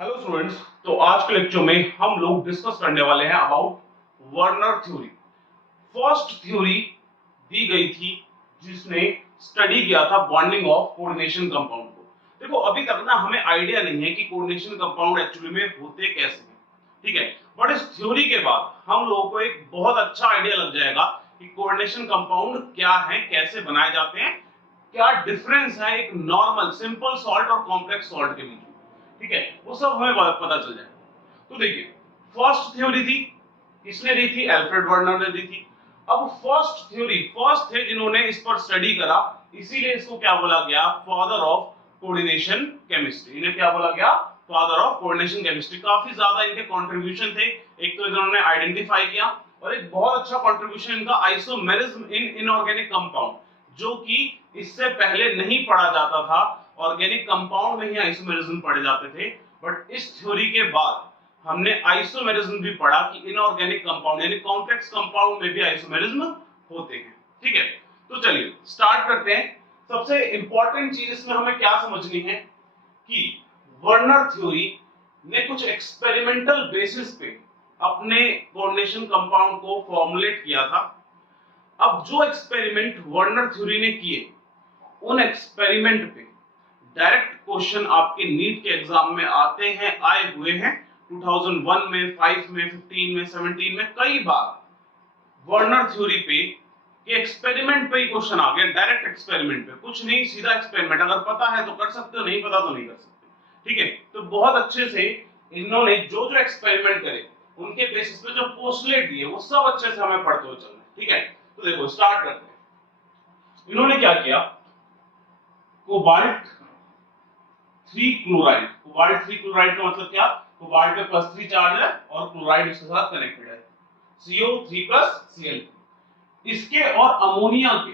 Hello students. तो आज के लेक्चर में हम लोग डिस्कस करने वाले हैं about Werner theory. First theory दी गई थी जिसने स्टडी किया था बॉन्डिंग ऑफ कोऑर्डिनेशन कंपाउंड को। देखो अभी तक ना हमें आइडिया नहीं है कि कोऑर्डिनेशन कंपाउंड एक्चुअली में होते कैसे हैं, ठीक है। बट इस थ्योरी के बाद हम लोगों को एक बहुत अच्छा आइडिया लग जाएगा कि कोऑर्डिनेशन कंपाउंड क्या है, कैसे बनाए जाते हैं, क्या डिफरेंस है एक नॉर्मल सिंपल सॉल्ट और कॉम्प्लेक्स सॉल्ट के बीच में, ठीक है। वो सब हमें पता चल जाएगा। तो देखिए फर्स्ट थ्योरी थी, किसने दी थी? अल्फ्रेड वर्नर ने दी थी। अब फर्स्ट थ्योरी, फर्स्ट थे जिन्होंने इस पर स्टडी करा, इसीलिए इसको क्या बोला गया? Father of coordination chemistry. इन्हें क्या बोला गया? Father of coordination chemistry. काफी ज्यादा इनके कंट्रीब्यूशन थे। एक तो इन्होंने आइडेंटिफाई किया और एक बहुत अच्छा कंट्रीब्यूशन इनका आइसोमेरिज्म इन इनऑर्गेनिक कंपाउंड, जो कि इससे पहले नहीं पढ़ा जाता था। ऑर्गेनिक कंपाउंड में ही आइसोमेरिज्म पढ़े जाते थे, बट इस थ्योरी के बाद हमने आइसोमेरिज्म भी पढ़ा कि इनऑर्गेनिक कंपाउंड यानी कॉम्प्लेक्स कंपाउंड में भी आइसोमेरिज्म होते हैं, ठीक है। तो चलिए स्टार्ट करते हैं। सबसे इंपॉर्टेंट चीज इसमें हमें क्या समझनी है कि वर्नर थ्योरी ने कुछ एक्सपेरिमेंटल बेसिस पे अपने कोऑर्डिनेशन कंपाउंड को फॉर्मुलेट किया था। अब जो एक्सपेरिमेंट वर्नर थ्योरी ने किए, उन एक्सपेरिमेंट पे डायरेक्ट क्वेश्चन आपके नीट के एग्जाम में आते हैं, आए हुए हैं 2001 में, 5 में, 15 में, 17 में कई बार वर्नर थ्योरी पे कि एक्सपेरिमेंट पे ही क्वेश्चन आ गया। डायरेक्ट एक्सपेरिमेंट पे, कुछ नहीं, सीधा एक्सपेरिमेंट। अगर पता है तो कर सकते हो, नहीं पता तो नहीं कर सकते, ठीक है। तो बहुत अच्छे से इन्होंने जो जो एक्सपेरिमेंट करे उनके बेसिस पे जो पोस्टुलेट दिए वो सब अच्छे से हमें पढ़ते हुए चलना है, ठीक है। तो देखो स्टार्ट करते हैं। इन्होंने क्या किया? कोबाल्ट 3 क्लोराइड, कोबाल्ट 3 क्लोराइड का मतलब क्या? कोबाल्ट में +3 चार्ज है और क्लोराइड उसके साथ कनेक्टेड है, CO3 Cl। इसके और अमोनिया के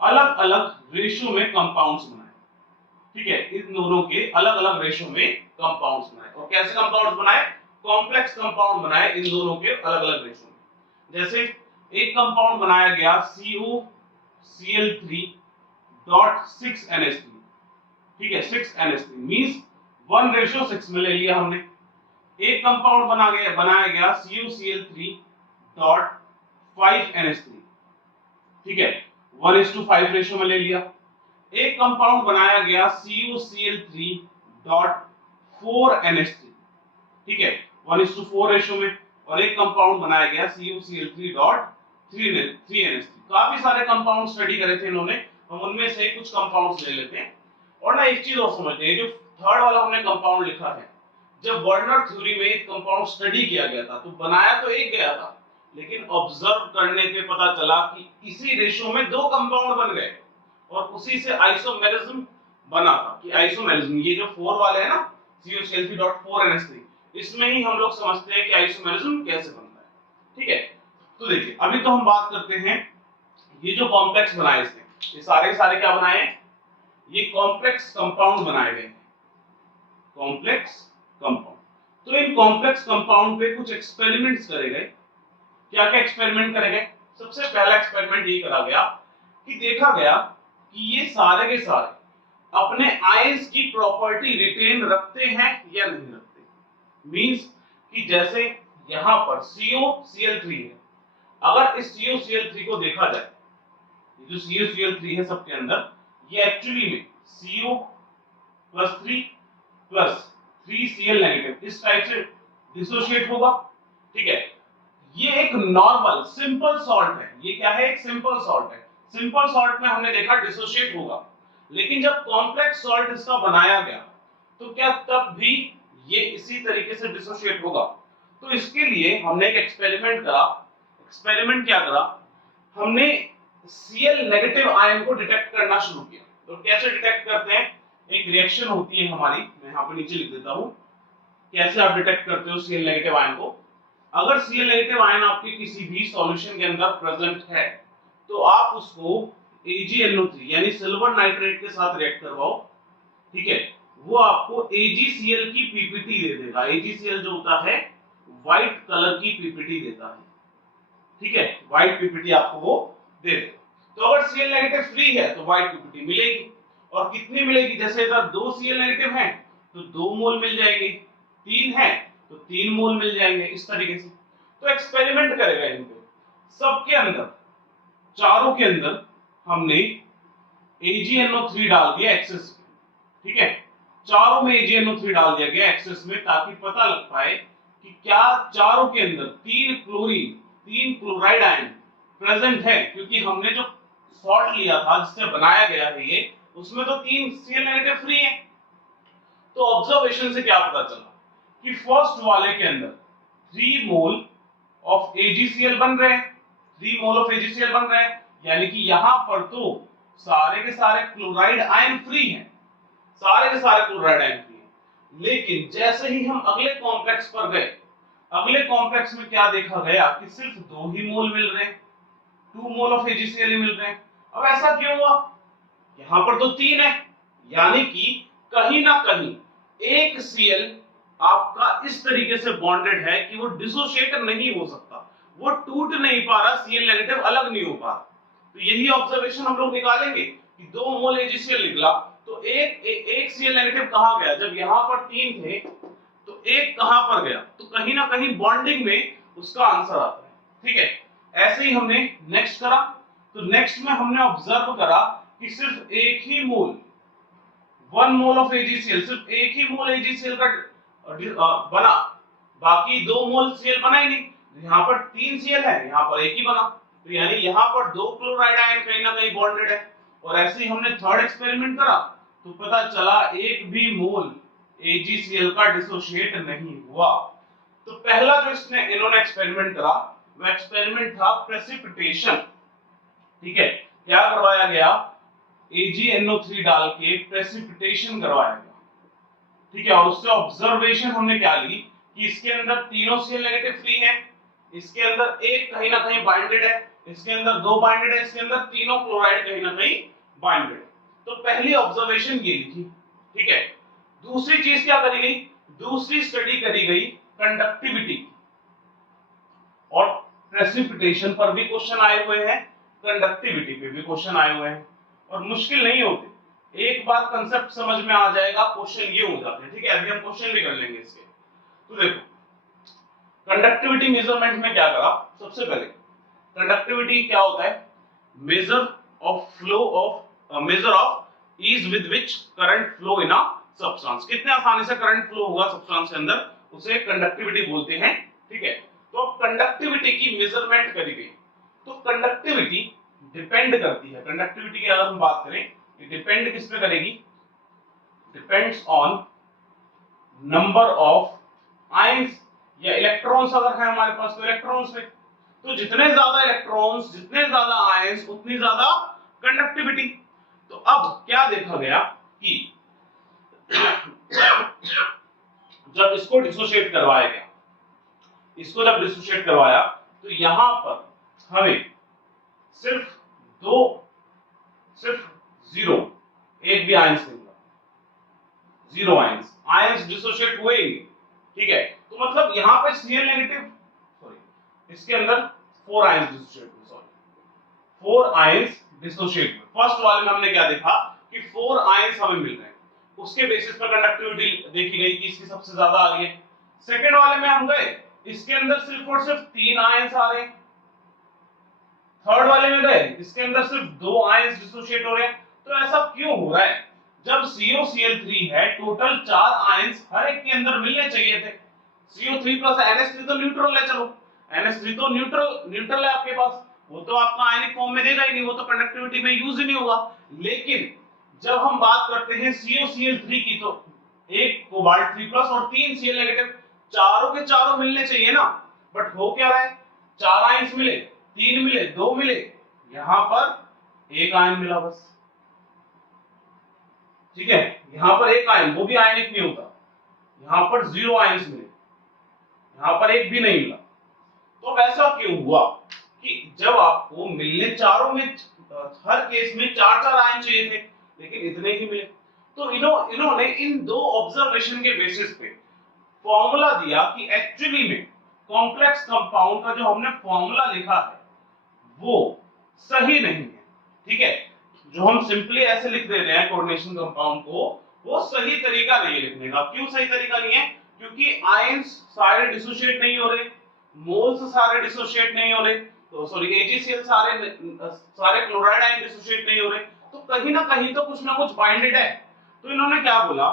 अलग अलग रेशो में कंपाउंड्स बनाए, ठीक है। इन दोनों के अलग अलग रेशो में कंपाउंड्स बनाए। और कैसे कंपाउंड्स बनाए? कॉम्प्लेक्स कंपाउंड बनाए इन दोनों के अलग अलग रेशो में। जैसे एक कंपाउंड बनाया गया COCl3.6NH3, ठीक है। 6NH3 मींस 1:6 में ले लिया हमने। एक कंपाउंड बनाया गया CuCl3.5NH3, ठीक है, 1:5 रेशो में ले लिया। एक कंपाउंड बनाया गया CuCl3.4NH3, ठीक है, 1:4 रेशो में। और एक कंपाउंड बनाया गया CuCl3.3NH3। काफी सारे कंपाउंड स्टडी करे थे इन्होंने, हम उनमें से कुछ कंपाउंड्स ले लेते हैं। और ना एक चीज और समझते हैं, जो थर्ड वाला हमने कंपाउंड लिखा है, जब वर्नर थ्योरी में एक कंपाउंड स्टडी किया गया था तो बनाया तो एक गया था, लेकिन ऑब्जर्व करने पे पता चला कि इसी रेशो में दो कंपाउंड बन गए और उसी से आइसोमेरिज्म बना था। कि आइसोमेरिज्म ये जो 4 वाले है ना, CuCl3.4NH3, इसमें ही हम लोग समझते हैं कि आइसोमेरिज्म कैसे बनता है, ठीक है। तो देखिए अभी तो हम बात करते हैं ये जो कॉम्प्लेक्स बनाए इसने, ये सारे क्या बनाए? ये कॉम्प्लेक्स कंपाउंड बनाए गए, कॉम्प्लेक्स कंपाउंड। तो इन कॉम्प्लेक्स कंपाउंड पे कुछ एक्सपेरिमेंट्स करे गए। क्या क्या एक्सपेरिमेंट करे गए? सबसे पहला एक्सपेरिमेंट ये करा गया कि देखा गया कि ये सारे के सारे अपने आयंस की प्रॉपर्टी रिटेन रखते हैं या नहीं रखते। मींस कि जैसे यहां पर COCl3 है, अगर इस COCl3 को देखा जाए, ये जो COCl3 है सबके अंदर, ये एक्चुअली में CO+3 प्लस 3Cl नेगेटिव इस टाइप से डिसोशिएट होगा, ठीक है। ये एक नॉर्मल सिंपल सॉल्ट है। ये क्या है? एक सिंपल सॉल्ट है। सिंपल सॉल्ट में हमने देखा डिसोशिएट होगा, लेकिन जब कॉम्प्लेक्स सॉल्ट इसका बनाया गया तो क्या तब भी ये इसी तरीके से डिसोशिएट होगा? तो इसके लिए हमने एक एक्सपेरिमेंट करा। एक्सपेरिमेंट क्या करा? हमने Cl नेगेटिव आयन को डिटेक्ट करना शुरू किया। तो कैसे डिटेक्ट करते हैं? एक रिएक्शन होती है हमारी, मैं यहाँ पे नीचे लिख देता हूँ, कैसे आप डिटेक्ट करते हो Cl नेगेटिव आयन को। अगर Cl नेगेटिव आयन आपके किसी भी सॉल्यूशन के अंदर प्रेजेंट है तो आप उसको AgNO3 यानी सिल्वर नाइट्रेट के साथ रिएक्ट करवाओ, ठीक है। वो आपको AgCl की पीपीटी दे देगा। AgCl जो होता है व्हाइट कलर की पीपीटी देता है, ठीक है, व्हाइट पीपीटी आपको वो दे देगा। तो अगर Cl नेगेटिव फ्री है तो व्हाइट पीपीटी मिलेगी। और कितनी मिलेगी? जैसे इधर 2 Cl नेगेटिव हैं तो 2 मोल मिल जाएंगे, 3 है तो 3 मोल मिल जाएंगे, इस तरीके से। तो एक्सपेरिमेंट करेगा इन पे, सबके अंदर, चारों के अंदर हमने AgNO3 डाल दिया एक्सेस में, ठीक है, चारों में AgNO3 डाल दिया गया एक्सेस में, ताकि पता लग पाए कि क्या चारों के अंदर 3 क्लोरीन 3 क्लोराइड आयन प्रेजेंट है, क्योंकि हमने जो सॉल्ट लिया था जिससे बनाया गया है ये, उसमें तो 3 Cl नेगेटिव फ्री है। तो ऑब्जर्वेशन से क्या पता चला कि फर्स्ट वाले के अंदर 3 मोल ऑफ AgCl बन रहे हैं, 3 मोल ऑफ AgCl बन रहे हैं, यानी कि यहां पर तो सारे के सारे क्लोराइड आयन फ्री हैं, सारे के सारे क्लोराइड आयन फ्री हैं। लेकिन जैसे ही हम अगले कॉम्प्लेक्स पर गए, अगले कॉम्प्लेक्स में क्या देखा गया कि सिर्फ 2 ही मोल मिल रहे हैं, 2 मोल ऑफ AgCl ही मिल रहे हैं। अब ऐसा क्यों हुआ? यहां पर तो 3 है, यानी कि कहीं ना कहीं एक Cl आपका इस तरीके से बॉन्डेड है कि वो डिसोशिएट नहीं हो सकता, वो टूट नहीं पा रहा, Cl नेगेटिव अलग नहीं हो पा रहा। तो यही ऑब्जर्वेशन हम लोग निकालेंगे कि 2 मोल AgCl निकला, तो एक Cl नेगेटिव कहां गया? जब यहां पर 3 थे तो एक कहां पर गया? तो कहीं ना कहीं बॉन्डिंग में उसका आंसर आता है, ठीक है। ऐसे ही हमने नेक्स्ट करा, तो नेक्स्ट में हमने ऑब्जर्व करा कि सिर्फ एक ही मोल, 1 मोल ऑफ AgCl, सिर्फ एक ही मोल AgCl का बना, बाकी 2 मोल Cl बना ही नहीं। यहाँ पर 3 Cl है, यहाँ पर एक ही बना, तो यानी यहाँ पर 2 क्लोराइड आयन कहीं ना कहीं बॉन्डेड है। और ऐसे ही हमने थर्ड एक्सपेरिमेंट करा, तो पता चला एक भी मोल AgCl का डिसोशिएट नहीं हुआ। तो पहला जो इन्होंने एक्सपेरिमेंट करा, वो एक्सपेरिमेंट था प्रेसिपिटेशन, ठीक है। क्या करवाया गया? AgNO3 डाल के प्रेसिपिटेशन करवाया गया, ठीक है। और उससे ऑब्जर्वेशन हमने क्या ली कि इसके अंदर तीनों Cl नेगेटिव फ्री है, इसके अंदर एक कहीं ना कहीं बाइंडेड है, इसके अंदर 2 बाइंडेड है, इसके अंदर तीनों क्लोराइड कहीं ना कहीं बाइंडेड है। तो पहली ऑब्जर्वेशन ये थी, ठीक है। दूसरी चीज क्या करी गई? दूसरी स्टडी करी गई कंडक्टिविटी, और प्रेसिपिटेशन पर भी क्वेश्चन आए हुए हैं, कंडक्टिविटी पे भी क्वेश्चन आए हुए हैं, और मुश्किल नहीं होते, एक बार कंसेप्ट समझ में आ जाएगा क्वेश्चन ये हो जाते हैं, ठीक है। अभी हम क्वेश्चन भी कर लेंगे इसके। तो देखो कंडक्टिविटी मेजरमेंट में क्या करा, सबसे पहले कंडक्टिविटी क्या होता है? Measure of flow of measure of ease with which current flow in a substance, कितने आसानी से करंट फ्लो होगा सब्सटेंस के अंदर, उसे कंडक्टिविटी बोलते हैं, ठीक है। तो कंडक्टिविटी की मेजरमेंट करी गई। तो कंडक्टिविटी डिपेंड करती है, कंडक्टिविटी की अगर हम बात करें, ये डिपेंड किस पे करेगी? Depends on number of ions या इलेक्ट्रॉन्स, अगर है हमारे पास तो इलेक्ट्रॉन्स पे, तो जितने ज्यादा इलेक्ट्रॉन्स, जितने ज्यादा आयंस, उतनी ज्यादा कंडक्टिविटी। तो अब क्या देखा गया कि जब इसको डिसोशिएट करवाया गया, इसको जब डिसोशिएट करवाया, तो यहां पर हमें सिर्फ 0 एक भी आयंस नहीं मिला, 0 आयंस डिसोशिएट हुए ही, ठीक है। तो मतलब यहां पे Cl नेगेटिव, सॉरी, इसके अंदर 4 आयंस डिसोशिएट हुए, सॉरी 4 आयंस डिसोशिएट हुए। फर्स्ट वाले में हमने क्या देखा कि 4 आयंस हमें मिल रहे हैं, उसके बेसिस पर कंडक्टिविटी देखी गई कि इसकी सबसे ज्यादा आ रही है। सेकंड वाले में हम गए, इसके अंदर सिर्फ और सिर्फ 3 आयंस आ रहे हैं। थर्ड वाले में गए, इसके अंदर सिर्फ 2 आयंस डिसोशिएट हो रहे हैं। तो ऐसा क्यों हो रहा है? जब COCl3 है, टोटल 4 आयंस हर एक के अंदर मिलने चाहिए थे। CO3 प्लस NH3 तो न्यूट्रल है, चलो NH3 तो न्यूट्रल है आपके पास, वो तो आपका आयनिक फॉर्म में देगा ही नहीं, वो तो कंडक्टिविटी में यूज ही नहीं होगा। लेकिन जब हम बात करते हैं COCl3 की, तो एक कोबाल्ट 3 प्लस और 3 Cl नेगेटिव, चारों के चारों मिलने चाहिए ना, बट हो क्या रहा है? 4 आयंस मिले, 3 मिले, 2 मिले, यहां पर एक आयन मिला बस, ठीक है। यहां पर एक आयन, वो भी आयनिक नहीं होता, यहां पर 0 आयंस मिले, यहां पर एक भी नहीं मिला। तो वैसा क्यों हुआ कि जब आपको मिलने चारों में, हर केस में 4-4 आयन चाहिए थे, लेकिन इतने ही मिले। तो इन्होंने इन 2 ऑब्जर्वेशन के बेसिस पे फॉर्मूला दिया कि एक्चुअली में कॉम्प्लेक्स कंपाउंड का जो हमने फॉर्मूला लिखा है वो सही नहीं है, ठीक है। जो हम सिंपली ऐसे लिख दे रहे हैं कोऑर्डिनेशन कंपाउंड को, वो सही तरीका नहीं है लिखने का। क्यों सही तरीका नहीं है? क्योंकि आयंस सारे डिसोशिएट नहीं हो रहे, मोल्स सारे डिसोशिएट नहीं हो रहे, तो सॉरी AgCl सारे क्लोराइड आयन डिसोशिएट नहीं हो रहे, तो कहीं ना कुछ बाइंडेड है। तो इन्होंने क्या बोला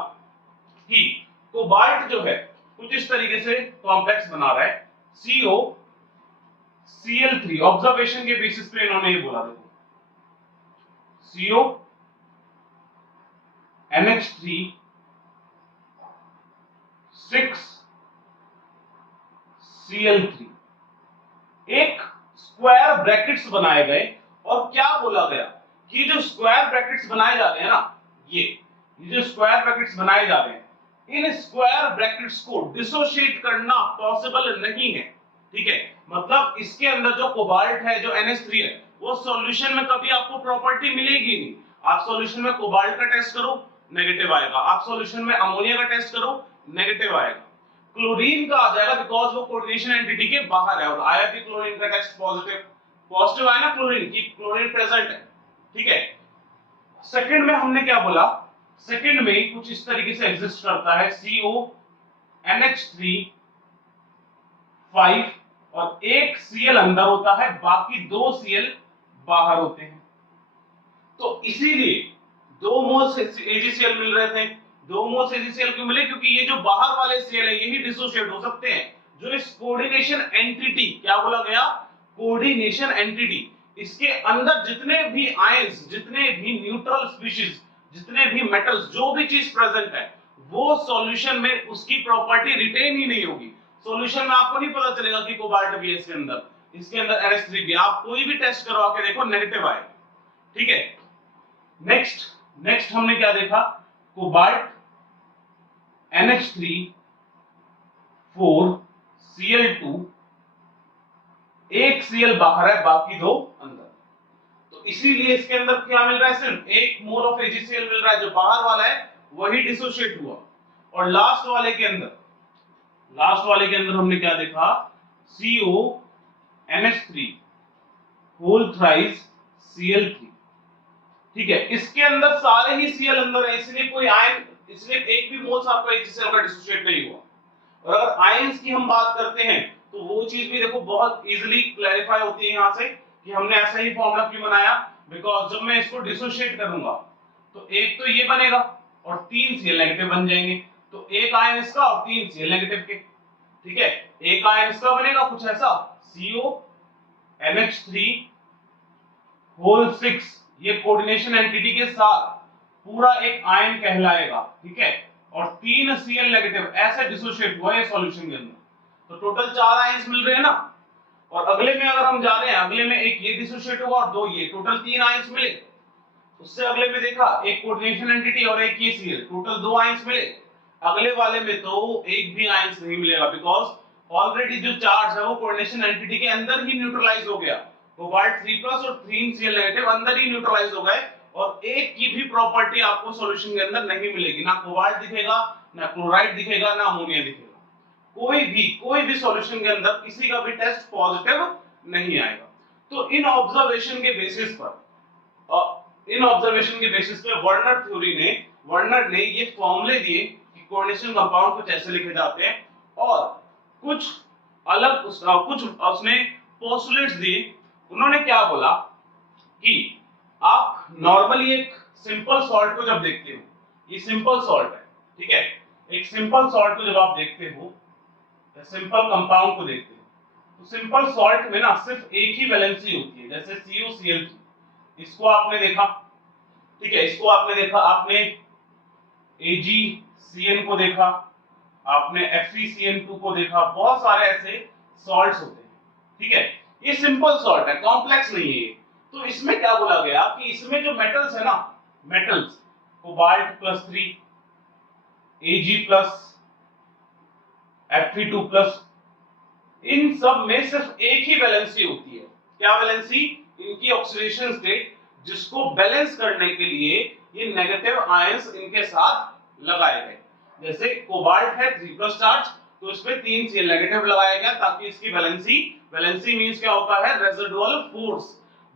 कि कोबाल्ट जो है कुछ इस तरीके से कॉम्प्लेक्स बना रहा है COCl3। ऑब्जर्वेशन के बेसिस पे इन्होंने ये बोला, देखो CONH3 6Cl3, एक स्क्वायर ब्रैकेट्स बनाए गए और क्या बोला गया कि जो स्क्वायर ब्रैकेट्स बनाए जा रहे हैं ना, ये जो स्क्वायर ब्रैकेट्स बनाए जा रहे हैं, इन स्क्वायर ब्रैकेट्स को डिसोशिएट करना पॉसिबल नहीं है। ठीक है, मतलब इसके अंदर जो कोबाल्ट है, जो NH3 है, वो सॉल्यूशन में कभी आपको प्रॉपर्टी मिलेगी नहीं। आप सॉल्यूशन में कोबाल्ट का टेस्ट करो, नेगेटिव आएगा। आप सॉल्यूशन में अमोनिया का टेस्ट करो, नेगेटिव आएगा। क्लोरीन का आ जाएगा बिकॉज वो कोऑर्डिनेशन एंटिटी के बाहर है, और आया भी क्लोरीन का टेस्ट पॉजिटिव। पॉजिटिव आया ना क्लोरीन की, क्लोरीन प्रेजेंट है। ठीक है, सेकंड में हमने क्या बोला, सेकंड में कुछ इस तरीके से एग्जिस्ट करता है CONH3 5 और एक Cl अंदर होता है, बाकी दो Cl बाहर होते हैं। तो इसीलिए 2 मोल्स AgCl मिल रहे थे। 2 मोल्स AgCl क्यों मिले? क्योंकि ये जो बाहर वाले Cl है यही डिसोशिएट हो सकते हैं। जो इस कोऑर्डिनेशन एंटिटी, क्या बोला गया, कोऑर्डिनेशन एंटिटी, इसके अंदर जितने भी आयंस, जितने भी न्यूट्रल स्पीशीज, जितने भी मेटल्स, जो भी चीज प्रेजेंट है, वो सॉल्यूशन में उसकी प्रॉपर्टी रिटेन ही नहीं होगी। सॉल्यूशन में आपको नहीं पता चलेगा कि कोबाल्ट भी है इसके अंदर, इसके अंदर NH3 भी। आप कोई भी टेस्ट करवा के देखो, नेगेटिव आएगा। ठीक है, नेक्स्ट हमने क्या देखा, कोबाल्ट NH3 4Cl2, एक Cl बाहर है, बाकी दो अंदर। तो इसीलिए इसके अंदर क्या मिल रहा है, सिर्फ 1 मोल ऑफ AgCl मिल रहा है। जो बाहर वाला है वही डिसोशिएट हुआ। और लास्ट वाले के अंदर हमने क्या देखा, CONH3 होल थ्राइस Cl3। ठीक है, इसके अंदर सारे ही Cl अंदर है, इसलिए कोई आयन, इसलिए एक भी मोल्स आपका HCl का डिसोशिएट नहीं हुआ। और अगर आयंस की हम बात करते हैं तो वो चीज भी देखो बहुत इजीली क्लैरिफाई होती है यहां से कि हमने ऐसा ही फॉर्मूला क्यों बनाया। बिकॉज जब मैं इसको डिसोशिएट करूंगा तो एक तो ये बनेगा और 3 Cl नेगेटिव बन जाएंगे, तो एक आयन इसका और 3 Cl नेगेटिव के। ठीक है, एक आयन इसका बनेगा कुछ ऐसा CONH3 होल 6, ये कोऑर्डिनेशन एंटिटी के साथ पूरा एक आयन कहलाएगा। ठीक है, और 3 Cl नेगेटिव ऐसे डिसोशिएट हुआ है सॉल्यूशन के अंदर। तो टोटल 4 आयंस मिल रहे हैं ना। और अगले में अगर हम जा रहे हैं, अगले में एक ये डिसोशिएट होगा और 2 ये, टोटल 3 आयंस मिले। उससे अगले में देखा एक कोऑर्डिनेशन एंटिटी और एक ये Cl, टोटल 2 आयंस मिले। अगले वाले में तो एक भी आयंस नहीं मिलेगा बिकॉज ऑलरेडी जो चार्ज है वो कोऑर्डिनेशन एंटिटी के अंदर ही न्यूट्रलाइज हो गया। कोबाल्ट 3+ और 3 Cl नेगेटिव अंदर ही न्यूट्रलाइज हो गए, और एक की भी प्रॉपर्टी आपको सॉल्यूशन के अंदर नहीं मिलेगी। ना कोबाल्ट दिखेगा, ना क्लोराइड दिखेगा, ना अमोनिया दिखेगा। कोई भी सॉल्यूशन के अंदर किसी का भी टेस्ट पॉजिटिव नहीं आएगा। तो इन ऑब्जर्वेशन के बेसिस पे वर्नर ने ये फॉर्मूले दिए कि कोऑर्डिनेशन कंपाउंड कुछ ऐसे लिखे जाते हैं, और कुछ अलग उसने पोस्टुलेट्स दिए। उन्होंने क्या बोला कि आप नॉर्मली एक सिंपल सॉल्ट को जब देखते हो, ये सिंपल सॉल्ट है, ठीक है, एक सिंपल सॉल्ट को जब आप देखते हो, सिंपल कंपाउंड को देखते हो, तो सिंपल सॉल्ट में ना सिर्फ एक ही वैलेंसी होती है। जैसे COCl3, इसको आपने देखा, ठीक है, इसको आपने देखा, आपने AgCN को देखा, आपने FeCN2 को देखा, बहुत सारे ऐसे सॉल्ट्स होते हैं। ठीक है, ये सिंपल सॉल्ट है, कॉम्प्लेक्स नहीं है ये। तो इसमें क्या बोला गया कि इसमें जो मेटल्स है ना, मेटल्स कोबाल्ट +3, Ag+, Fe2+, इन सब में सिर्फ एक ही वैलेंसी होती है। क्या वैलेंसी? इनकी ऑक्सीडेशन स्टेट, जिसको बैलेंस करने के लिए ये नेगेटिव आयंस इनके साथ लगाए गए। जैसे कोबाल्ट है 3+ चार्ज, तो इसमें 3 Cl नेगेटिव लगाया गया ताकि इसकी वैलेंसी मींस क्या होता है, रेसिडुअल फोर्स।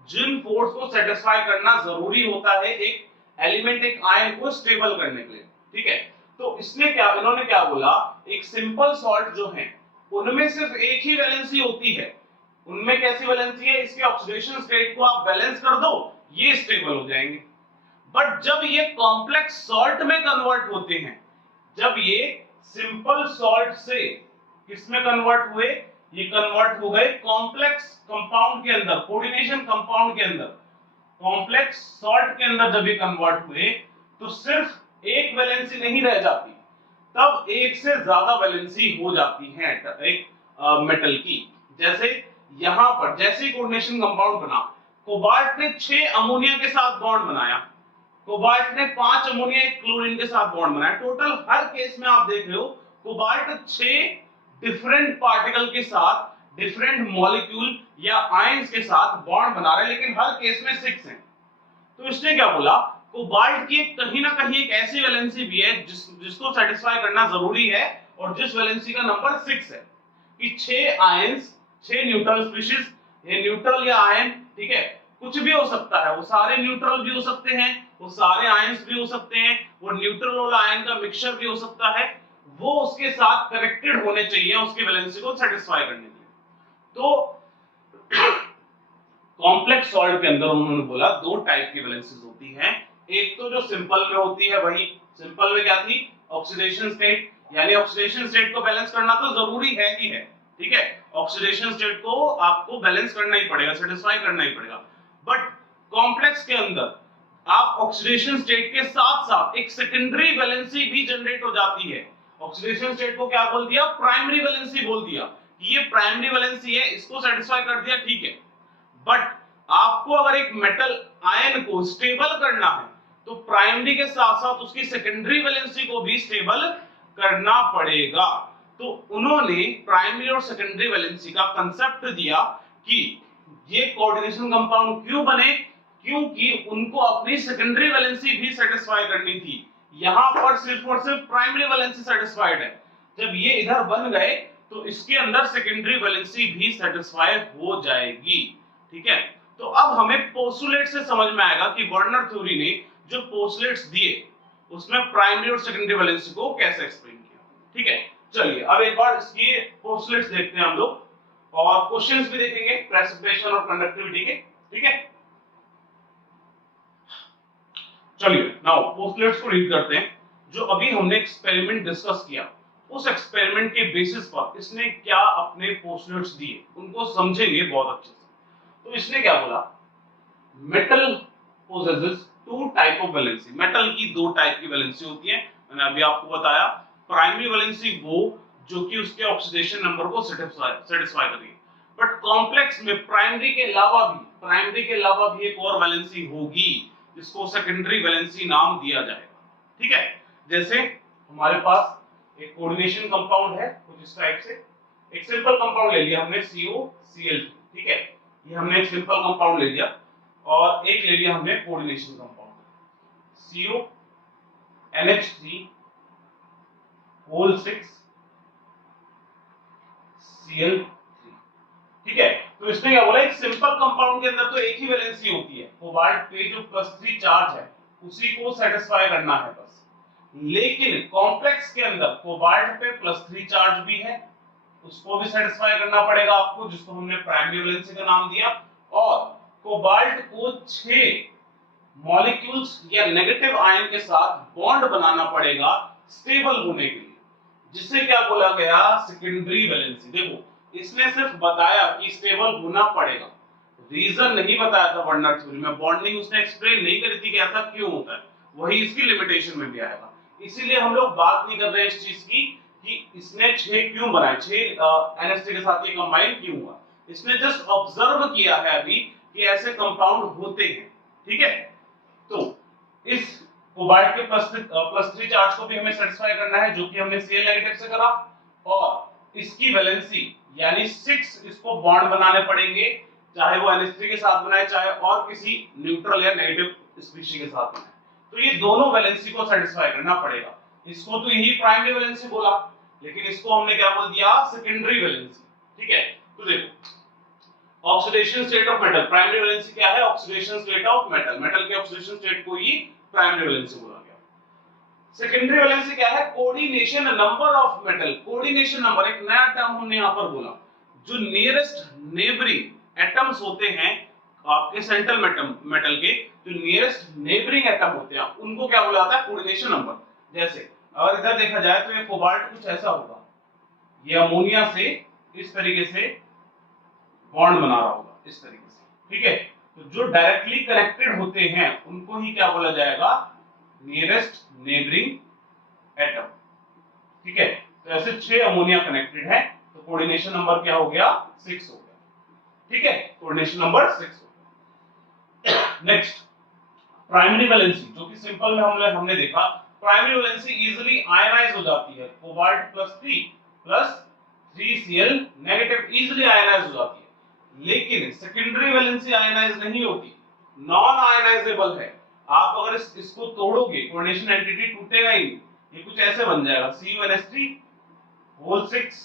जिन फोर्स को सेटिस्फाई करना जरूरी होता है एक एलिमेंट, एक आयन को स्टेबल करने के लिए। ठीक है। तो इन्होंने क्या बोला, एक सिंपल सॉल्ट जो है उनमें सिर्फ एक ही वैलेंसी होती है। उनमें कैसी वैलेंसी है, इसके ऑक्सीडेशन स्टेट को आप बैलेंस कर दो, ये स्टेबल हो जाएंगे। बट जब ये कॉम्प्लेक्स सॉल्ट में कन्वर्ट होते हैं, जब ये सिंपल सॉल्ट से किसमें कन्वर्ट हुए, ये कन्वर्ट हो गए कॉम्प्लेक्स कंपाउंड के अंदर, कोऑर्डिनेशन कंपाउंड के अंदर, कॉम्प्लेक्स सॉल्ट के अंदर जब ये कन्वर्ट हुए तो सिर्फ एक वैलेंसी नहीं रह जाती, तब एक से ज्यादा वैलेंसी हो जाती है एक मेटल की। जैसे यहां पर जैसे ही कोऑर्डिनेशन कंपाउंड बना, कोबाल्ट ने 6 अमोनिया के साथ बॉन्ड बनाया, कोबाल्ट ने 5 अमोनिया एक क्लोरीन के साथ बॉन्ड बनाया। टोटल हर केस में आप देख रहे हो कोबाल्ट 6 डिफरेंट पार्टिकल के साथ, डिफरेंट मॉलिक्यूल या आयंस के साथ बॉन्ड बना रहे हैं, लेकिन हर केस में 6 हैं। तो इसने क्या बोला, कोबाल्ट की कहीं ना कहीं एक ऐसी वैलेंसी भी है जिसको सेटिस्फाई करना जरूरी है, और जिस वैलेंसी का नंबर 6 है कि 6 आयंस, 6 न्यूट्रल स्पीशीज, ये न्यूट्रल या आयन, ठीक है, कुछ भी हो सकता है, वो सारे न्यूट्रल भी हो सकते हैं, वो सारे आयंस भी हो सकते हैं, वो न्यूट्रल और आयन का मिक्सचर भी हो सकता है, वो उसके साथ कनेक्टेड होने चाहिए उसकी वैलेंसी को सेटिस्फाई करने के लिए। तो कॉम्प्लेक्स सॉल्ट के अंदर उन्होंने बोला 2 टाइप की वैलेंसीज होती हैं। एक तो जो सिंपल में होती है, वही सिंपल में क्या थी, ऑक्सीडेशन स्टेट, यानी ऑक्सीडेशन स्टेट को बैलेंस करना तो जरूरी है ही है, ठीक है, ऑक्सीडेशन स्टेट को आपको बैलेंस करना ही पड़ेगा, सेटिस्फाई करना ही पड़ेगा। बट कॉम्प्लेक्स के अंदर आप ऑक्सीडेशन स्टेट के साथ साथ एक सेकेंडरी वैलेंसी भी जनरेट हो जाती है। ऑक्सीडेशन स्टेट को क्या बोल दिया, प्राइमरी वैलेंसी बोल दिया, ये प्राइमरी वैलेंसी है, इसको सेटिस्फाई कर दिया, ठीक है। बट आपको अगर एक मेटल आयन को स्टेबल करना है तो प्राइमरी के साथ साथ उसकी सेकेंडरी वैलेंसी को भी स्टेबल करना पड़ेगा। तो उन्होंने प्राइमरी और सेकेंडरी वैलेंसी का कंसेप्ट दिया कि ये कोऑर्डिनेशन कंपाउंड क्यों बने, क्योंकि उनको अपनी सेकेंडरी वैलेंसी भी सेटिस्फाई करनी थी। यहां पर सिर्फ और सिर्फ प्राइमरी वैलेंसी सेटिस्फाइड है, जब ये इधर बन गए तो इसके अंदर सेकेंडरी वैलेंसी भी सेटिस्फाई हो जाएगी, ठीक है। तो अब हमें पोस्टुलेट से समझ में आएगा कि वर्नर थ्योरी ने जो पोस्टुलेट्स दिए उसमें प्राइमरी और सेकेंडरी वैलेंसी को कैसे एक्सप्लेन किया, ठीक है। चलिए अब एक बार इसकी पोस्टुलेट्स देखते हैं हम लोग, और क्वेश्चंस भी देखेंगे प्रेसिपिटेशन और कंडक्टिविटी के, ठीक है। चलिए नाउ पोस्टुलेट्स को रीड करते हैं। जो अभी हमने एक्सपेरिमेंट डिस्कस किया, उस एक्सपेरिमेंट के बेसिस पर इसने क्या अपने पोस्टुलेट्स दिए, उनको समझेंगे बहुत अच्छे से। तो इसने क्या बोला, metal possesses 2 type of valency, metal की 2 टाइप की वैलेंसी होती है। मैंने अभी आपको बताया, प्राइमरी वैलेंसी वो जो कि उसके ऑक्सीडेशन नंबर को सेटिस्फाई करेगी, बट कॉम्प्लेक्स में प्राइमरी के अलावा भी एक और वैलेंसी होगी जिसको सेकेंडरी वैलेंसी नाम दिया जाएगा, ठीक है। जैसे हमारे पास एक कोऑर्डिनेशन कंपाउंड है कुछ इस टाइप से, एक सिंपल कंपाउंड ले लिया हमने COCl, ठीक है, ये हमने एक सिंपल कंपाउंड ले लिया, और एक ले लिया हमने coordination compound CONH3 whole 6 Cl3, ठीक है। तो इसने क्या बोला, एक सिंपल कंपाउंड के अंदर तो एक ही वैलेंसी होती है, कोबाल्ट पे जो +3 चार्ज है उसी को सेटिस्फाई करना है बस। लेकिन कॉम्प्लेक्स के अंदर कोबाल्ट पे +3 चार्ज भी है, उसको भी सेटिस्फाई करना पड़ेगा आपको, जिसको हमने प्राइमरी वैलेंसी का नाम दिया। और कोबाल्ट को 6 मॉलिक्यूल्स या नेगेटिव आयन के साथ बॉन्ड बनाना पड़ेगा स्टेबल होने के लिए, जिससे क्या बोला गया, सेकेंडरी वैलेंसी। देखो इसने सिर्फ बताया कि स्टेबल होना पड़ेगा, रीजन नहीं बताया था वर्नर थ्योरी में, बॉन्डिंग उसने एक्सप्लेन नहीं करी थी कि ऐसा क्यों होता है, वही इसकी लिमिटेशन में भी आएगा। इसीलिए हम लोग बात नहीं कर रहे इस चीज की कि इसने 6 क्यों बनाए, 6 NH3 के साथ ये कंबाइन क्यों हुआ, इसने जस्ट ऑब्जर्व किया है अभी कि ऐसे कंपाउंड होते हैं, ठीक है। तो इस कोबाल्ट के +3 चार्ज को भी हमें सेटिस्फाई करना है, जो कि हमने Cl नेगेटिव से करा, और इसकी वैलेंसी यानी 6 इसको बॉन्ड बनाने पड़ेंगे, चाहे वो NH3 के साथ बनाए चाहे और किसी न्यूट्रल या नेगेटिव स्पीशीज के साथ बनाए, तो ये दोनों वैलेंसी को सेटिस्फाई करना पड़ेगा। इसको तो यही प्राइमरी वैलेंसी बोला, लेकिन इसको हमने क्या बोल दिया, सेकेंडरी वैलेंसी, ठीक है। तो देखो oxidation state of metal, primary valency क्या है, oxidation state of metal, metal के ऑक्सीडेशन स्टेट को ही प्राइमरी वैलेंसी बोला गया। सेकेंडरी वैलेंसी क्या है? Coordination number of metal. Coordination number एक नया टर्म हमने यहां पर बोला। जो नियरेस्ट नेबरिंग एटम्स होते हैं आपके सेंट्रल मेटल के, जो नियरेस्ट नेबरिंग एटम होते हैं उनको क्या बोला जाता है? Coordination number. जैसे अगर इधर देखा जाए तो ये कोबाल्ट कुछ ऐसा होगा, ये अमोनिया से इस तरीके से बॉन्ड बना रहा होगा, इस तरीके से, ठीक है। तो जो डायरेक्टली कनेक्टेड होते हैं उनको ही क्या बोला जाएगा? नियरेस्ट नेबरिंग एटम, ठीक है। तो ऐसे 6 अमोनिया कनेक्टेड है, तो कोऑर्डिनेशन नंबर क्या हो गया? 6 हो गया, ठीक है। कोऑर्डिनेशन नंबर 6 हो गया। नेक्स्ट प्राइमरी वैलेंसी, जो कि सिंपल में हमने देखा, प्राइमरी वैलेंसी इजीली आयनाइज हो जाती है। Cobalt +3 plus 3Cl negative easily ionize हो जाती है। लेकिन सेकेंडरी वैलेंसी आयनाइज नहीं होती, नॉन आयनाइजेबल है। आप अगर इसको तोड़ोगे, कोऑर्डिनेशन एंटिटी टूटेगा ही नहीं। ये कुछ ऐसे बन जाएगा CuNH3 whole 6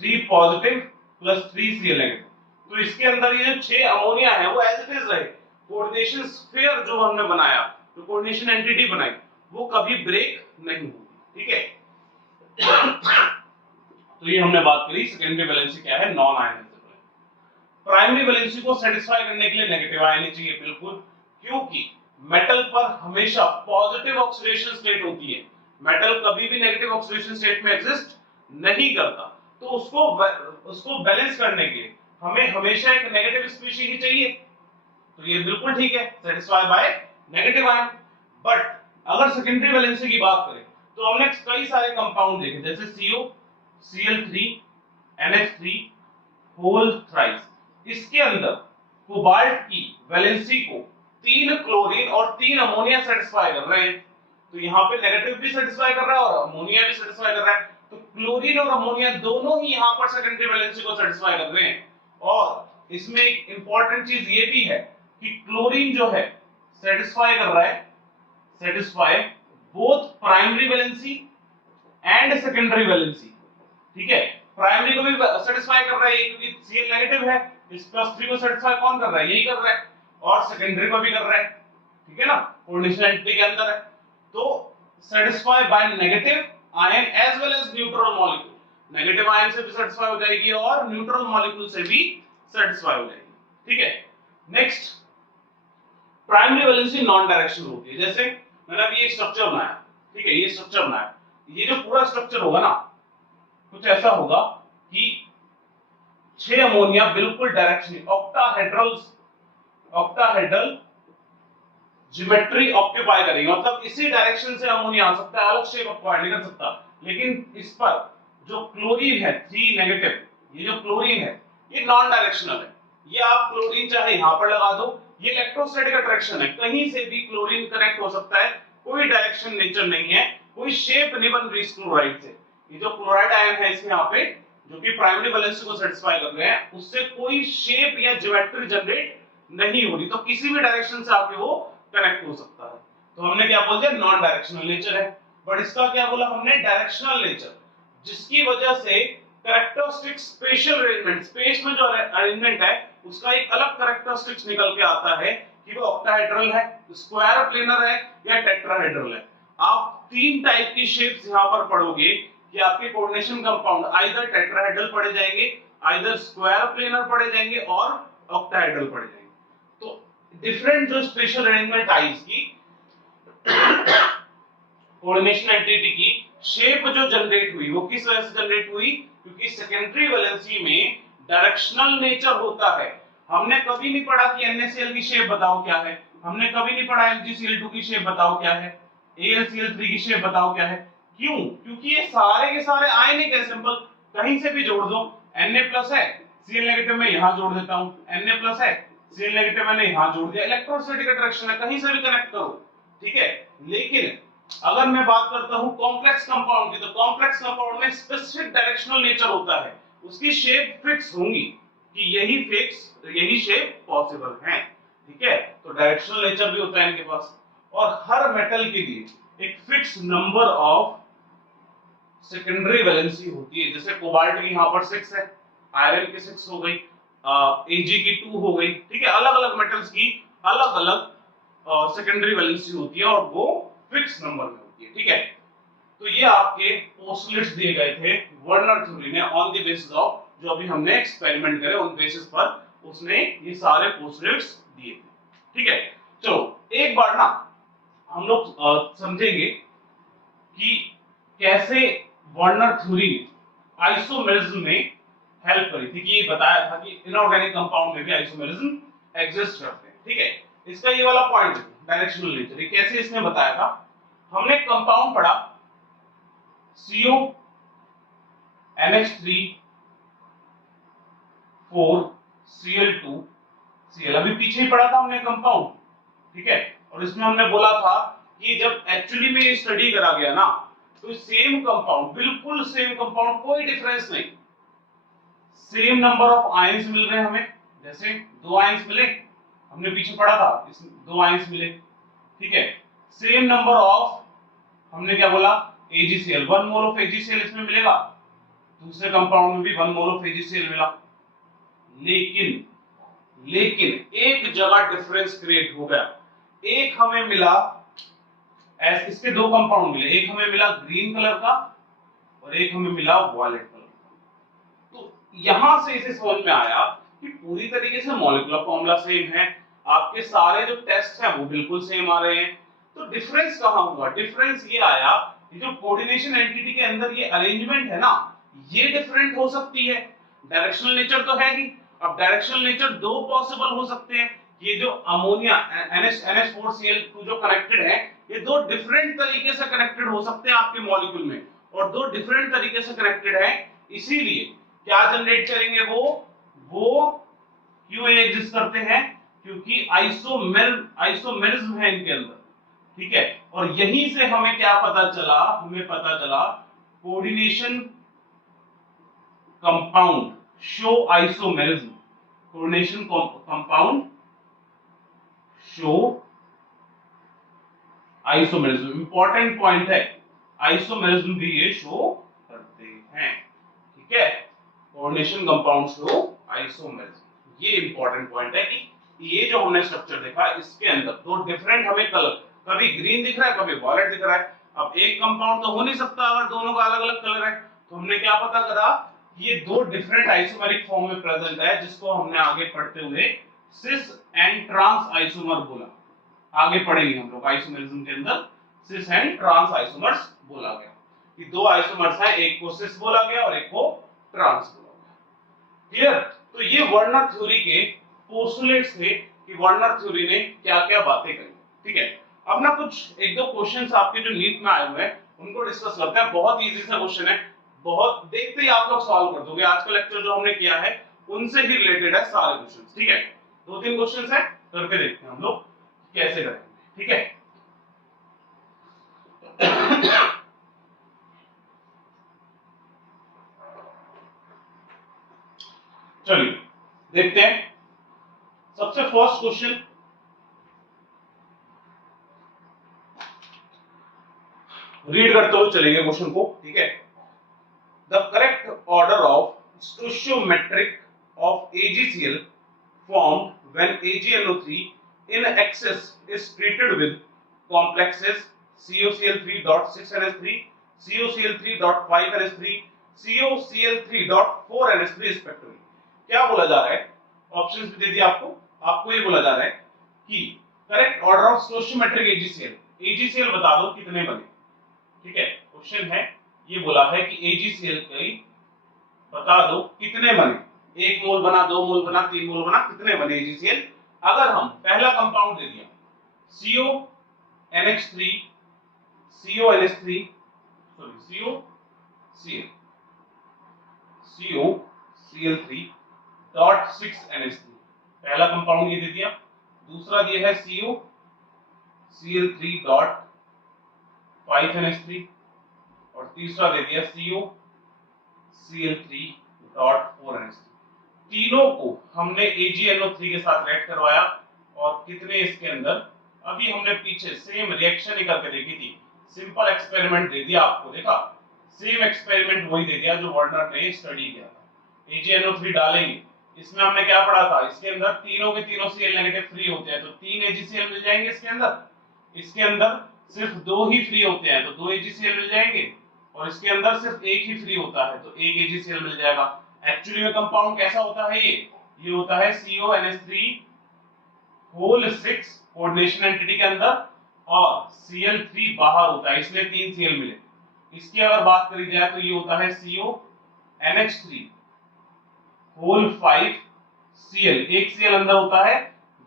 3 positive plus 3Cl negative. तो इसके अंदर ये जो 6 अमोनिया है वो एज इट इज रहे। कोऑर्डिनेशन स्फीयर जो हमने बनाया, जो कोऑर्डिनेशन एंटिटी बनाई, वो कभी ब्रेक नहीं होती, ठीक है। तो ये हमने बात करी सेकेंडरी वैलेंसी क्या है? Non ionizable. प्राइमरी वैलेंसी को सेटिस्फाई करने के लिए नेगेटिव आयन चाहिए, बिल्कुल, क्योंकि मेटल पर हमेशा पॉजिटिव ऑक्सीडेशन स्टेट होती है। मेटल कभी भी नेगेटिव ऑक्सीडेशन स्टेट में एग्जिस्ट नहीं करता। तो उसको बैलेंस करने के लिए हमें हमेशा एक नेगेटिव स्पीशीज ही चाहिए। तो ये बिल्कुल ठीक है, satisfy by negative ion. But अगर सेकेंडरी वैलेंसी की बात करें तो हमने कई सारे कंपाउंड देखे, जैसे CO, Cl3, NH3 whole thrice. इसके अंदर कोबाल्ट की वैलेंसी को 3 क्लोरीन और 3 अमोनिया सेटिस्फाई कर रहे हैं। तो यहाँ पे नेगेटिव भी सेटिस्फाई कर रहा है और अमोनिया भी सेटिस्फाई कर रहा है। तो क्लोरीन और अमोनिया दोनों ही यहाँ पर सेकेंडरी वैलेंसी को सेटिस्फाई कर रहे हैं। और इसमें एक इंपॉर्टेंट चीज ये भी है कि क्लोरीन जो है सेटिस्फाई कर रहा है, satisfy both primary valency and secondary valency, ठीक है। प्राइमरी को भी सेटिस्फाई कर रहा है क्योंकि Cl नेगेटिव है, इस +3 को सेटिस्फाई कौन कर रहा है? यही कर रहा है। और सेकेंडरी को भी कर रहा है, ठीक है ना, कोऑर्डिनेशन एंटिटी के अंदर है। तो satisfy by negative ion as well as neutral molecule. Negative ion से भी सेटिस्फाई हो जाएगी और न्यूट्रल मॉलिक्यूल से भी सेटिस्फाई हो जाएगी, ठीक है। Next primary valency non directional होती है। जैसे मैंने अभी एक स्ट्रक्चर बनाया, ठीक है, ये स्ट्रक्चर बनाया, ये जो पूरा स्ट्रक्चर होगा ना, कुछ ऐसा होगा कि 6 अमोनिया बिल्कुल डायरेक्शनली ऑक्टाहेड्रल ज्योमेट्री ऑक्यूपाई करेंगे, मतलब इसी डायरेक्शन से अमोनिया आ सकता है, अलग शेप ऑक्यूपाई नहीं कर सकता। लेकिन इस पर जो क्लोरीन है 3 नेगेटिव, ये जो क्लोरीन है ये नॉन डायरेक्शनल है। ये आप क्लोरीन चाहे यहां पर लगा दो, ये इलेक्ट्रोस्टैटिक अट्रैक्शन है, कहीं से भी क्लोरीन कनेक्ट हो सकता है, कोई डायरेक्शन नेचर नहीं है, कोई शेप नहीं बन रही इस क्लोराइड से। ये जो क्लोराइड आयन है इसमें यहाँ पे जो कि प्राइमरी वैलेंसी को सेटिस्फाई कर रहे हैं, उससे कोई शेप या ज्योमेट्री जनरेट नहीं हो रही, तो किसी भी डायरेक्शन से आपके वो कनेक्ट हो सकता है। तो हमने क्या बोल दिया? नॉन डायरेक्शनल नेचर है। बट इसका क्या बोला हमने? डायरेक्शनल नेचर, जिसकी वजह से कैरेक्टरिस्टिक स्पेशल अरेंजमेंट, स्पेस में जो अरेंजमेंट है उसका एक अलग कैरेक्टरिस्टिक्स निकल के आता है कि वो ऑक्टाहेड्रल है, स्क्वायर प्लेनर है या टेट्राहेड्रल है। आप 3 टाइप की शेप्स यहां पर पढ़ोगे कि आपके कोऑर्डिनेशन कंपाउंड आइदर टेट्राहेड्रल पढ़े जाएंगे, आइदर स्क्वायर प्लेनर पढ़े जाएंगे और ऑक्टाहेड्रल पढ़े जाएंगे। तो डिफरेंट जो स्पेशल अरेंजमेंट आई इसकी कोऑर्डिनेशन एंटिटी की शेप जो जनरेट हुई वो किस वजह से जनरेट हुई? क्योंकि सेकेंडरी वैलेंसी में डायरेक्शनल नेचर होता है। हमने कभी नहीं पढ़ा कि NaCl की शेप बताओ क्या है, हमने कभी नहीं पढ़ा MgCl2 की शेप बताओ क्या है, AlCl3 की शेप बताओ क्या है। क्यों? क्योंकि ये सारे के सारे आयनिक है, सिंपल, कहीं से भी जोड़ दो। Na+ है, Cl नेगेटिव में यहां जोड़ देता हूं, Na+ है, Cl नेगेटिव मैंने यहां जोड़ दिया, इलेक्ट्रोस्टैटिक अट्रैक्शन है, कहीं से भी कनेक्ट करो, ठीक है। लेकिन अगर मैं बात करता हूं कॉम्प्लेक्स कंपाउंड की, तो कॉम्प्लेक्स कंपाउंड में स्पेसिफिक डायरेक्शनल नेचर होता है, उसकी शेप फिक्स होंगी कि यही शेप पॉसिबल है, ठीक है। तो डायरेक्शनल नेचर भी होता है इनके पास। और हर मेटल के लिए एक fix number of secondary valency होती है। जैसे कोबाल्ट की यहां पर 6 है, आयरन की 6 हो गई, Ag की 2 हो गई, ठीक है। अलग अलग मेटल्स की अलग अलग सेकेंडरी वैलेंसी होती है और वो फिक्स नंबर में होती है, ठीक है। तो ये आपके पोस्टुलेट्स दिए गए थे वर्नर थ्योरी ने ऑन द बेसिस ऑफ जो अभी हमने एक्सपेरिमेंट करे उन बेसिस पर उसने ये सारे पोस्टुलेट्स दिए थे, ठीक है। चलो एक बार ना हम लोग समझेंगे कि कैसे वर्नर थ्योरी ने आइसोमेरिज्म में हेल्प करी थी, कि ये बताया था कि इनऑर्गेनिक कंपाउंड में भी आइसोमेरिज्म एग्जिस्ट करते हैं, ठीक है। इसका ये वाला पॉइंट डायरेक्शनल नेचर, ये कैसे इसने बताया था। हमने कंपाउंड पढ़ा CO NH3 4 Cl2 Cl, अभी पीछे ही पढ़ा था हमने कंपाउंड, ठीक है। और इसमें हमने बोला था कि जब एक्चुअली में ये स्टडी करा गया ना तो सेम कंपाउंड, बिल्कुल सेम कंपाउंड, कोई डिफरेंस नहीं, सेम नंबर ऑफ आयंस मिल रहे हैं हमें, जैसे 2 आयंस मिले हमने पीछे पढ़ा था, इसमें 2 आयंस मिले, ठीक है। सेम नंबर ऑफ, हमने क्या बोला, AgCl, 1 मोल ऑफ AgCl इसमें मिलेगा, दूसरे कंपाउंड में भी 1 मोल ऑफ AgCl मिला, लेकिन एक जगह डिफरेंस क्रिएट हो गया। एक हमें मिला, इसके 2 कंपाउंड मिले, एक हमें मिला ग्रीन कलर का और एक हमें मिला वॉयलेट कलर का। तो यहां से इसे समझ में आया कि पूरी तरीके से मॉलिक्यूलर फॉर्मूला सेम है, आपके सारे जो टेस्ट हैं वो बिल्कुल सेम आ रहे हैं, तो डिफरेंस कहां हुआ। डिफरेंस ये आया कि जो कोऑर्डिनेशन एंटिटी के अंदर ये अरेंजमेंट है ना, ये डिफरेंट हो सकती है। डायरेक्शनल नेचर तो है ही, अब डायरेक्शनल नेचर 2 पॉसिबल हो सकते हैं, ये जो अमोनिया NH4Cl2 जो कनेक्टेड है, ये 2 डिफरेंट तरीके से कनेक्टेड हो सकते हैं आपके मॉलिक्यूल में, और 2 डिफरेंट तरीके से कनेक्टेड है, इसीलिए क्या जनरेट करेंगे वो क्यों एग्जिस्ट करते हैं, क्योंकि आइसोमेरिज्म है इनके अंदर, ठीक है। और यहीं से हमें क्या पता चला, हमें पता चला coordination compound show isomerism, coordination compound show isomerism, important point है, आइसोमेरिज्म भी ये शो करते हैं, ठीक है। कोऑर्डिनेशन कंपाउंड शो आइसोमेरिज्म, ये इंपॉर्टेंट पॉइंट है कि ये जो हमने स्ट्रक्चर देखा इसके अंदर 2 डिफरेंट हमें कलर, कभी ग्रीन दिख रहा है कभी वॉयलेट दिख रहा है। अब एक कंपाउंड तो हो नहीं सकता अगर दोनों का अलग अलग कलर है, तो हमने क्या पता करा, ये 2 डिफरेंट आइसोमेरिक फॉर्म में प्रेजेंट है, जिसको हमने आगे पढ़ते हुए सिस एंड ट्रांस आइसोमर बोला। आगे पढ़ेंगे हम लोग आइसोमेरिज्म के अंदर सिस एंड ट्रांस आइसोमर्स बोला गया, कि 2 आइसोमर्स हैं, एक को सिस बोला गया और एक को ट्रांस बोला गया, क्लियर। तो ये वर्नर थ्योरी के पोस्टुलेट्स थे कि वर्नर थ्योरी ने क्या-क्या बातें कही, ठीक है। अब ना कुछ 1-2 क्वेश्चंस आपके जो नीट में आए हुए हैं उनको डिस्कस करते हैं, बहुत इजी सा क्वेश्चन है, बहुत देखते ही आप लोग सॉल्व कर दोगे। आज का लेक्चर जो हमने किया है उनसे ही रिलेटेड है सारे क्वेश्चंस, ठीक है। 2-3 क्वेश्चंस है, करके देखते हैं हम लोग कैसे करेंगे, ठीक है। चलिए देखते हैं, सबसे फर्स्ट क्वेश्चन, रीड करते हुए चलेंगे क्वेश्चन को, ठीक है। The correct order of stoichiometric of AgCl formed when AgNO3 in excess is treated with complexes COCl3.6NH3, COCl3.5NH3, COCl3.4NH3 respectively। क्या बोला जा रहा है, ऑप्शंस भी दे दिया आपको ये बोला जा रहा है कि करेक्ट ऑर्डर ऑफ स्टोइचियोमेट्रिक AgCl बता दो कितने बने, ठीक है। क्वेश्चन है ये बोला है कि AgCl की बता दो कितने बने, 1 मोल बना, 2 मोल बना, 3 मोल बना, कितने बने AgCl। अगर हम पहला कंपाउंड दे दिया CONH3 CONH3 सॉरी COCl3.6NH3, पहला कंपाउंड ये दे दिया, दूसरा दिया है COCl3.5NH3 और तीसरा दे दिया COCl3.4NH3। तीनों को हमने AgNO3 के साथ रिएक्ट करवाया और कितने इसके अंदर, अभी हमने पीछे सेम रिएक्शन ही करके देखी थी, सिंपल एक्सपेरिमेंट दे दिया आपको, देखा सेम एक्सपेरिमेंट वही दे दिया जो वर्नर ने स्टडी किया था। AgNO3 डालेंगे, इसमें हमने क्या पढ़ा था, इसके अंदर तीनों के तीनों Cl नेगेटिव फ्री होते हैं, तो 3 AgCl मिल जाएंगे इसके अंदर सिर्फ दो ही फ्री होते हैं तो दो AgCl मिल जाएंगे, और इसके अंदर सिर्फ एक ही फ्री होता है तो एक AgCl मिल जाएगा। एक्चुअली में कंपाउंड कैसा होता है, ये होता है CONH3 होल 6 कोऑर्डिनेशन एंटिटी के अंदर, और Cl3 बाहर होता है, इसलिए 3 Cl मिले। इसकी अगर बात करी जाए तो ये होता है CONH3 होल 5 Cl, एक Cl अंदर होता है,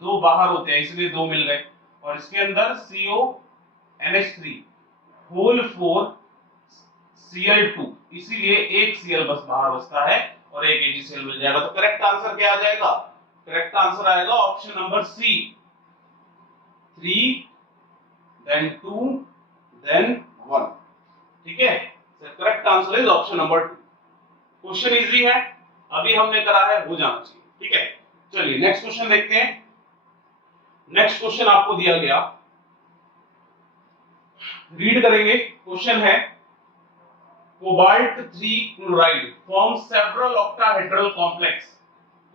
दो बाहर होते हैं, इसलिए दो मिल गए। और इसके अंदर CONH3 होल 4 Cl2, इसीलिए एक Cl बस बाहर बचता है और एक AgCl मिल जाएगा। तो करेक्ट आंसर क्या आ जाएगा, करेक्ट आंसर आएगा option number C, 3 then 2 then 1। ठीक है, correct answer is option number 2। Question easy है, अभी हमने करा है, हो जाना चाहिए। ठीक है, चलिए नेक्स्ट क्वेश्चन देखते हैं। नेक्स्ट क्वेश्चन आपको दिया गया, रीड करेंगे। क्वेश्चन है cobalt 3 chloride form several octahedral complex.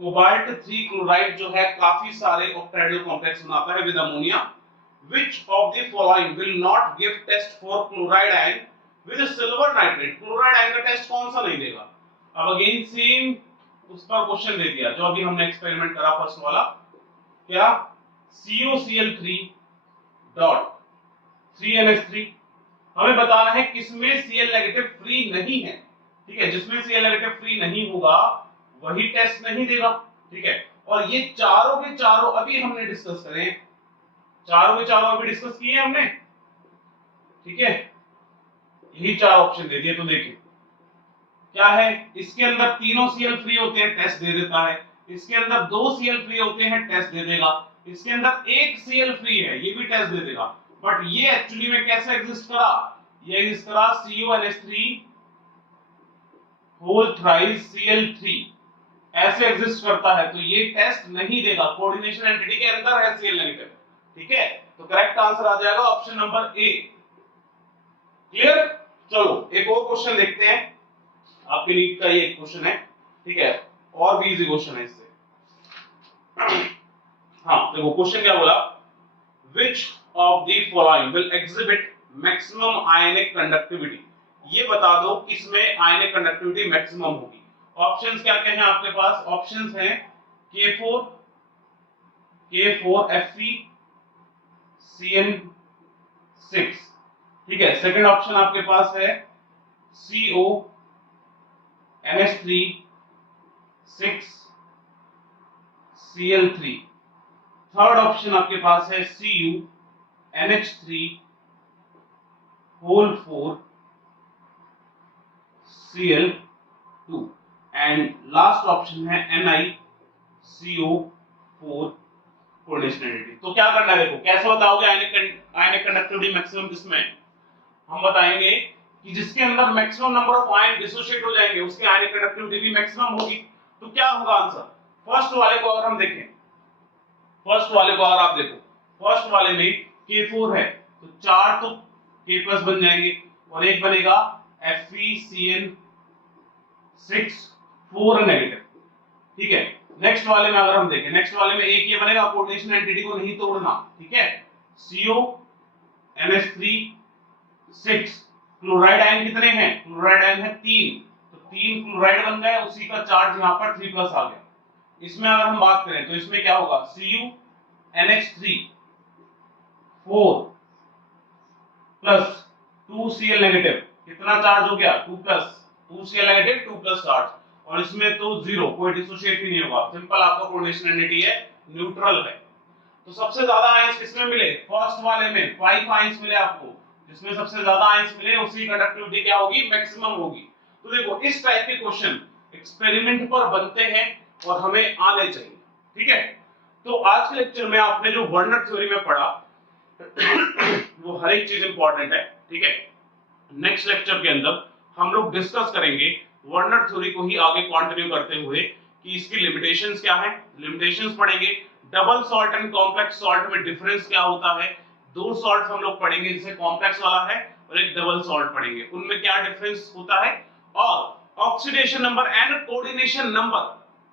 Cobalt 3 chloride जो है काफी सारे ऑक्टाहेड्रल कॉम्प्लेक्स बनाता है with ammonia. Which of the following will not give test for chloride ion with silver nitrate? Chloride ion का टेस्ट कौन सा नहीं देगा? अब अगेन सेम उस पर क्वेश्चन दे दिया जो अभी हमने एक्सपेरिमेंट करा फर्स्ट वाला, क्या COCl3 डॉट 3NH3। हमें बताना है किसमें Cl नेगेटिव फ्री नहीं है। ठीक है, जिसमें Cl नेगेटिव फ्री नहीं होगा वही टेस्ट नहीं देगा। ठीक है, और ये चारों के चारों अभी हमने डिस्कस करें, चारों के चारों अभी डिस्कस किए हमने। ठीक है, यही चार ऑप्शन दे दिए, तो देखिए क्या है, इसके अंदर तीनों Cl फ्री होते हैं, टेस्ट दे देता है। इसके अंदर दो Cl फ्री होते हैं, टेस्ट दे देगा। इसके अंदर एक Cl फ्री है, ये भी टेस्ट दे देगा। बट ये एक्चुअली में कैसे एग्जिस्ट करा, ये एग्जिस्ट करा CONH3 होल थ्राइस Cl3 ऐसे एग्जिस्ट करता है, तो ये टेस्ट नहीं देगा, कोऑर्डिनेशन एंटिटी के अंदर है Cl नेगेटिव। ठीक है, तो करेक्ट आंसर आ जाएगा ऑप्शन नंबर ए। क्लियर? चलो एक और क्वेश्चन देखते हैं, आपके लिए का ये क्वेश्चन है। ठीक है, और भी इजी क्वेश्चन है इससे। हाँ देखो क्वेश्चन क्या बोला, which of the following will exhibit maximum ionic conductivity. ये बता दो किसमें आयनिक कंडक्टिविटी मैक्सिमम होगी। ऑप्शंस क्या क्या हैं आपके पास, ऑप्शंस हैं K4 Fe CN6। ठीक है, सेकंड ऑप्शन आपके पास है CONH3 6 Cl3। थर्ड ऑप्शन आपके पास है CuNH3 whole 4 Cl2, and last option है NiCO4 कोऑर्डिनेशन एंटिटी। तो क्या करना है, देखो कैसे बताओगे आयनिक कंडक्टिविटी मैक्सिमम किसमें, हम बताएंगे कि जिसके अंदर maximum number of ion dissociate हो जाएंगे उसकी आयनिक कंडक्टिविटी भी मैक्सिमम होगी। तो क्या होगा आंसर, फर्स्ट वाले को अगर हम देखें, फर्स्ट वाले को अगर आप देखो, फर्स्ट वाले में K4 है तो चार तो K प्लस बन जाएंगे और एक बनेगा FeCN6 4 नेगेटिव। ठीक है, नेक्स्ट वाले में अगर हम देखें, नेक्स्ट वाले में एक ये बनेगा, कोऑर्डिनेशन एंटिटी को नहीं तोड़ना। ठीक है, CONH3 6, क्लोराइड आयन कितने हैं, क्लोराइड आयन है 3, तो 3 क्लोराइड बन गए, उसी का चार्ज यहाँ पर 3 प्लस आ गया। इसमें अगर हम बात करें तो इसमें क्या होगा, CuNH3 4 प्लस 2Cl नेगेटिव, कितना चार्ज हो गया 2 plus, 2Cl negative 2 plus charge, और इसमें तो जीरो, कोई डिसोसिएट भी नहीं होगा, सिंपल आपका कोऑर्डिनेशन एंटिटी है, न्यूट्रल है। तो सबसे ज्यादा आयंस किसमें मिले, फर्स्ट वाले में 5 आयंस मिले आपको, जिसमें सबसे ज्यादा आयंस मिले उसी कंडक्टिविटी क्या होगी, मैक्सिमम होगी। तो देखो इस टाइप के क्वेश्चन एक्सपेरिमेंट पर बनते हैं और हमें आने चाहिए। ठीक है, तो आज के लेक्चर में आपने जो वर्नर थ्योरी में पढ़ा वो हर एक चीज इंपॉर्टेंट है। ठीक है, नेक्स्ट लेक्चर के अंदर हम लोग डिस्कस करेंगे वर्नर थ्योरी को ही आगे कंटिन्यू करते हुए कि इसकी लिमिटेशंस क्या है, लिमिटेशंस पढ़ेंगे, double salt and complex salt में डिफरेंस क्या होता है, दो सॉल्ट हम लोग पढ़ेंगे जिसे कॉम्प्लेक्स वाला है और एक डबल सॉल्ट पढ़ेंगे, उनमें क्या डिफरेंस होता है, और oxidation number and coordination number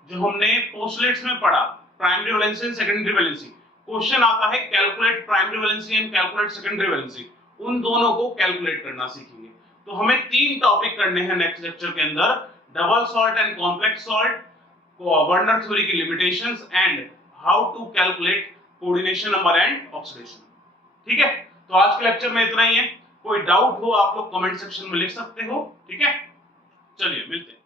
जो हमने पोस्टलेट्स में पढ़ा, primary valency and secondary valency, question आता है calculate primary valency and calculate secondary valency, उन दोनों को कैलकुलेट करना सीखेंगे। तो हमें 3 टॉपिक करने हैं नेक्स्ट लेक्चर के अंदर, double salt and complex salt, Werner theory की limitations and how to calculate coordination number and oxidation. ठीक है, तो आज के लेक्चर में इतना ही है। कोई डाउट हो आप लोग कमेंट सेक्शन में लिख सकते हो। ठीक है, चलिए मिलते हैं।